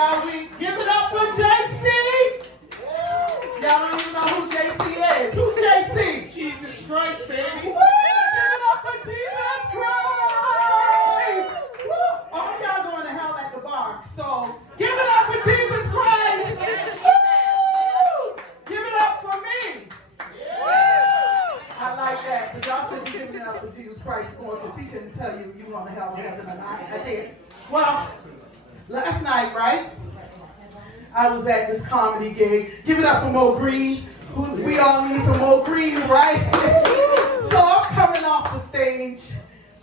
y'all. We give it up for JC. Y'all don't even know who JC is. Who's JC? Jesus Christ, baby. Woo! Give it up for Jesus Christ. Woo! All y'all going to hell at the bar. So give it up for Jesus Christ. Woo! Give it up for me. I like that. So y'all should be giving it up for Jesus Christ more because he couldn't tell you you want to hell in heaven tonight. I did. Well, last night, right? I was at this comedy gig. Give it up for Mo Green. We all need some Mo Green, right? So I'm coming off the stage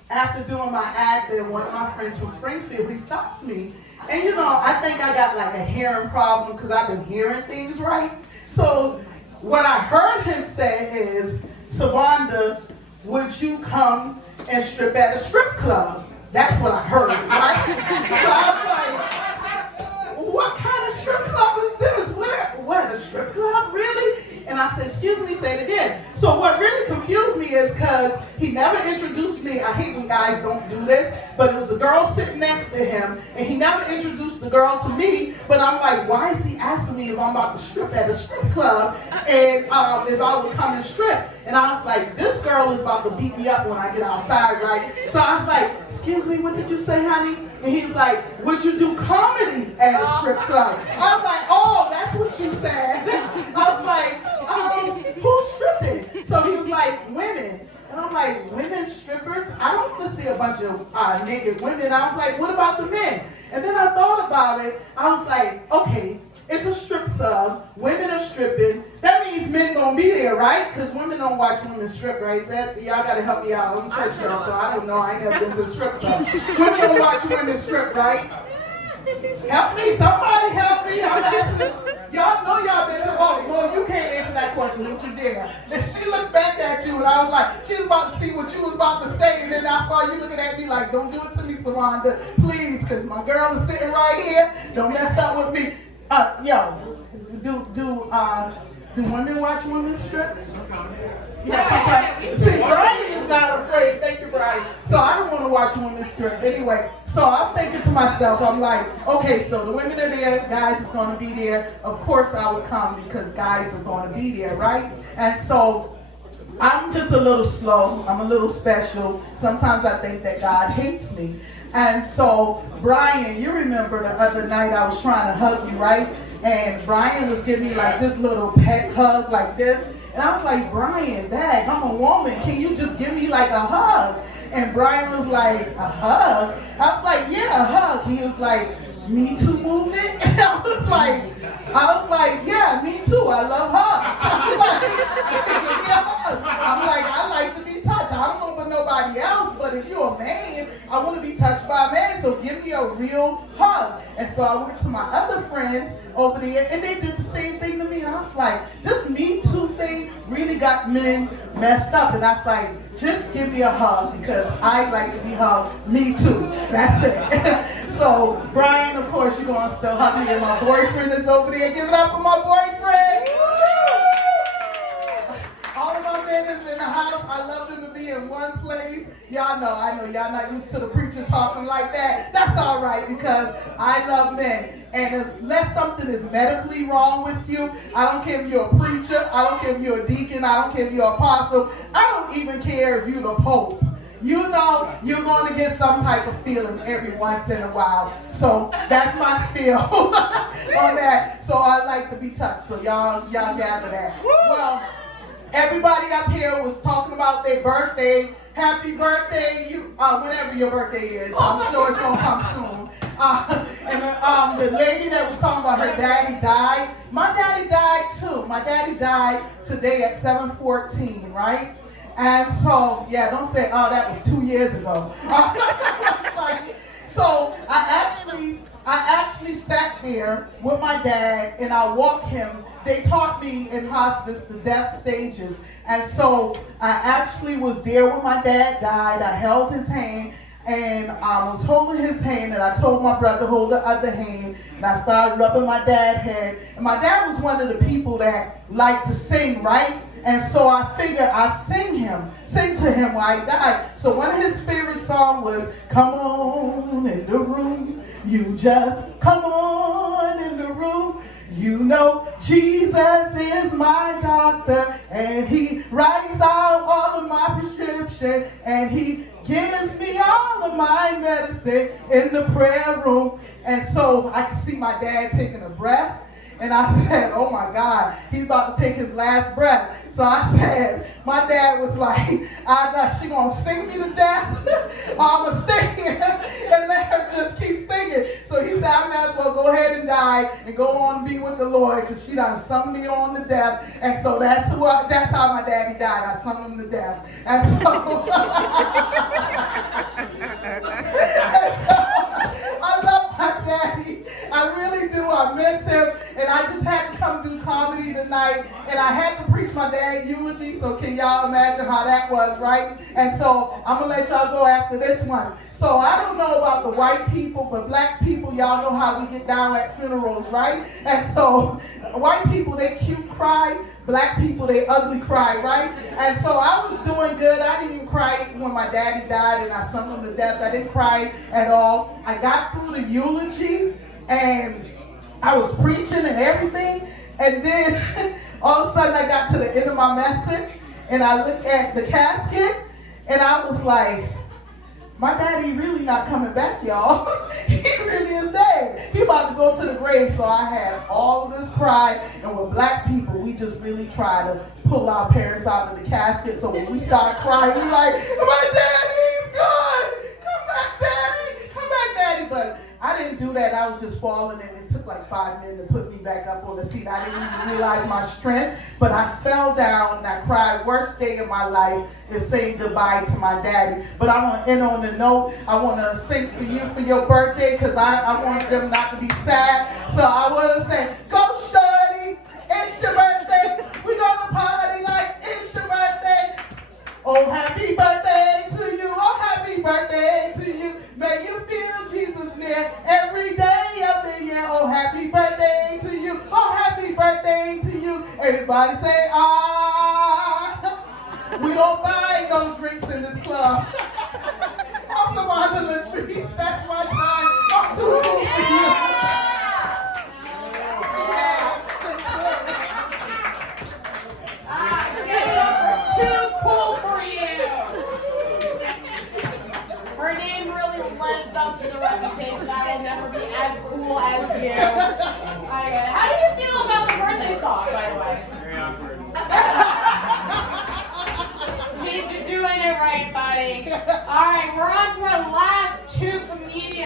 after doing my act, and one of my friends from Springfield, he stops me. And you know, I think I got like a hearing problem because I've been hearing things right. So what I heard him say is, Savanda, would you come and strip at a strip club? That's what I heard, right? So I was like, what kind of strip club is this? What, a strip club, really? And I said, excuse me, say it again. So what really confused me is because he never introduced me. I hate when guys don't do this, but it was a girl sitting next to him, and he never introduced the girl to me, but I'm like, why is he asking me if I'm about to strip at a strip club, and if I would come and strip? And I was like, this girl is about to beat me up when I get outside, right? So I was like, excuse me, what did you say, honey? And he's like, would you do comedy at a strip club? I was like, oh, that's what you said. I was like, who's stripping? So he was like, women. And I'm like, women strippers? I don't want to see a bunch of naked women. I was like, what about the men? And then I thought about it. I was like, okay, it's a strip club. Women are stripping. That means men gonna be there, right? Because women don't watch women strip, right? Y'all gotta help me out. I'm a church girl, so I don't know. I ain't never been to a strip club. Women don't watch women strip, right? Help me, somebody help me. I'm asking. Y'all know y'all been to, oh, well, you can't answer that question, don't you dare. And she looked back at you, and I was like, she was about to see what you was about to say, and then I saw you looking at me like, don't do it to me, Savanda, please, because my girl is sitting right here. Don't mess up with me. Do women watch women strip? Yes, see, Brian is not afraid. Thank you, Brian. So I don't want to watch women strip anyway. So I'm thinking to myself, I'm like, okay, so the women are there, guys is going to be there. Of course I would come because guys are going to be there, right? And so I'm just a little slow. I'm a little special. Sometimes I think that God hates me. And so, Brian, you remember the other night I was trying to hug you, right? And Brian was giving me like this little pet hug like this. And I was like, Brian, Dad, I'm a woman. Can you just give me like a hug? And Brian was like, a hug? I was like, yeah, a hug. He was like, Me Too movement? And I was like, yeah, me too. I love hugs. I'm like, give me a hug. I'm like, I like to be touched. I don't know about nobody else, but if you're a man, I want to be touched by a man, so give me a real hug. And so I went to my other friends over there, and they did the same thing to me. And I was like, this Me Too thing really got men messed up. And I was like, just give me a hug, because I like to be hugged. Me too. That's it. So, Brian, of course, you're going to still hug me, and my boyfriend is over there. Give it up for my boyfriend. All of my men is in the house. I love them to be in one place. Y'all know, I know y'all not used to the preachers talking like that. That's all right, because I love men. And unless something is medically wrong with you, I don't care if you're a preacher, I don't care if you're a deacon, I don't care if you're an apostle, I don't even care if you're the Pope. You know you're going to get some type of feeling every once in a while. So that's my spiel on that. So I like to be touched. So y'all gather that. Well, everybody up here was talking about their birthday. Happy birthday, you whenever your birthday is. I'm sure it's gonna come soon. And the lady that was talking about her daddy died. My daddy died too. My daddy died today at 7:14, right? And so, yeah, don't say, oh, that was 2 years ago. So I actually sat there with my dad and I walked him. They taught me in hospice the death stages. And so I actually was there when my dad died. I held his hand and I was holding his hand, and I told my brother to hold the other hand, and I started rubbing my dad's head. And my dad was one of the people that liked to sing, right? And so I figured I'd sing to him while he died. So one of his favorite songs was, come on in the room, you just come on You know Jesus is my doctor, and he writes out all of my prescription, and he gives me all of my medicine in the prayer room. And so I could see my dad taking a breath. And I said, oh my God, he's about to take his last breath. So I said, my dad was like, I thought she gonna sing me to death. I'm gonna stay here and let her just keep singing. So he said, I might as well go ahead and die and go on and be with the Lord, because she done sung me on to death. And so that's how my daddy died. I sung him to death. And so I love my daddy. I really do. I miss him. And I just had to come do comedy tonight. And I had to preach my dad's eulogy. So can y'all imagine how that was, right? And so I'm going to let y'all go after this one. So I don't know about the white people, but black people, y'all know how we get down at funerals, right? And so white people, they cute cry. Black people, they ugly cry, right? And so I was doing good. I didn't even cry when my daddy died and I sung him to death. I didn't cry at all. I got through the eulogy and I was preaching and everything. And then all of a sudden I got to the end of my message and I looked at the casket and I was like, my daddy really not coming back, y'all. He really is dead. He about to go to the grave. So I had all of this pride. And with black people, we just really try to pull our parents out of the casket. So when we start crying, we like, my daddy's gone. Come back, daddy. Come back, daddy. But I didn't do that. I was just falling, and it took like 5 minutes to put me back up on the seat. I didn't even realize my strength. But I fell down and I cried. Worst day of my life is saying goodbye to my daddy. But I want to end on the note. I want to sing for you for your birthday, because I want them not to be sad. So I want to say, go shorty, it's your birthday. We're going to party like it's your birthday. Oh, happy birthday to you. Oh, happy birthday to you. May you feel Jesus near every day of the year. Oh, happy birthday to you. Oh, happy birthday to you. Everybody say, ah. We don't buy no drinks in this club. I'm some under the trees. That's my time. I'm too cool for you. Too cool for you. Her name really lends up to the reputation. I will never be as cool as you. How do you feel about the birthday song, by the way? Very awkward. Means you're doing it right, buddy. All right, we're on to our last two comedians.